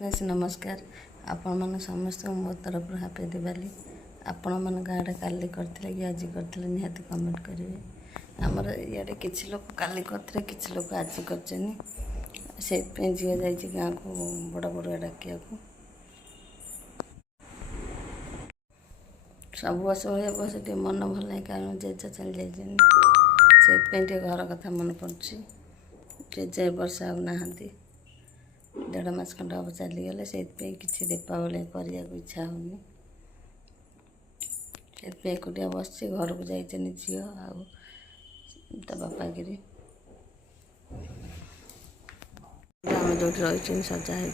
नमस्कार आपण मन समस्त मो तरफ हापी दिवाली आपण मन गाँव काली करते कि आज करते निहाती कमेंट करेंगे। आमर इे किसी लोग काली करते कि लोग आज कर झी जा गाँव को बड़ बड़ डाकिया सब वर्ष भाई बस मन भल नहीं कारण जेजे चल जाइए घर कथा मन पड़े जेजे वर्ष आ नहांती 1.5 मास खंड हम चलीगले से किसी दीपावली करने को इच्छा होनी से एकुटिया बस घर को जाइए झी आ बापा गिरी आम जो रही सजा है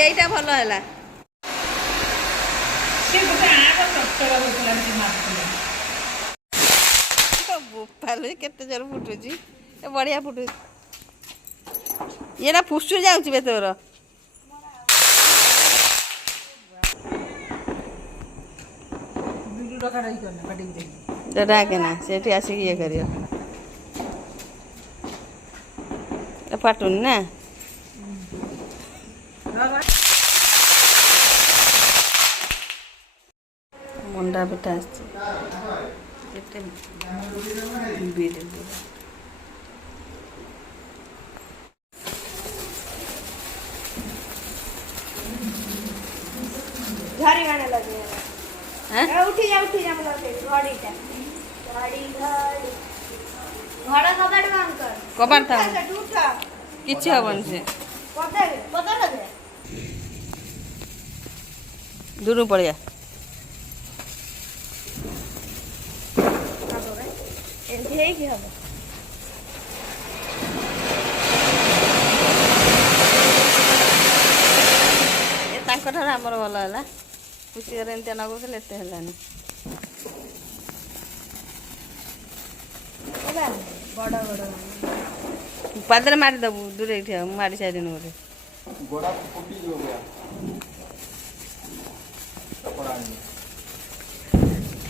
এইটা ভালো হলা ବୋପାଲେ କେତେ ଜୋର ଫୁଟୁଛି ବଢିଆ ଫୁଟୁଛି ଏଟା ଫୁସୁ ଯାଉଛି ବେ ତୋର ଡାକେ ନା ସେଠି ଆସିକି ଇଏ କରିବ ଫାଟୁନି ନା मंडा पिठा घड़ी गाने लगे हैं उठी जा मतलब घड़ी टा घड़ी घड़ी घड़ा कबाड़ बंद कर कबाड़ था उठा किछि हबन से पता लगे दूर पड़िया एमती है आमर भल है खुशी एमती नगुले एत है बड़ बड़ पादरे मारिदेबू दूर मारी सारे गोटे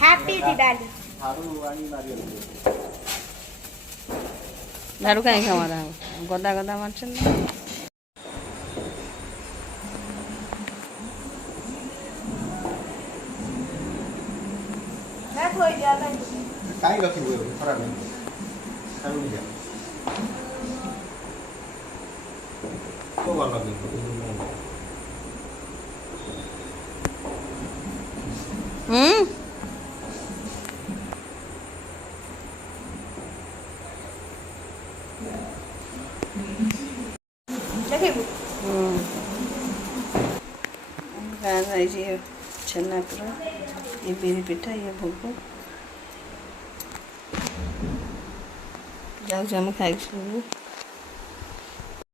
हैप्पी दिवाली झाड़ू कहीं खारा गदा गदा मार छेनापुर ये बिरी पिठा ये भोग जाऊँ खाई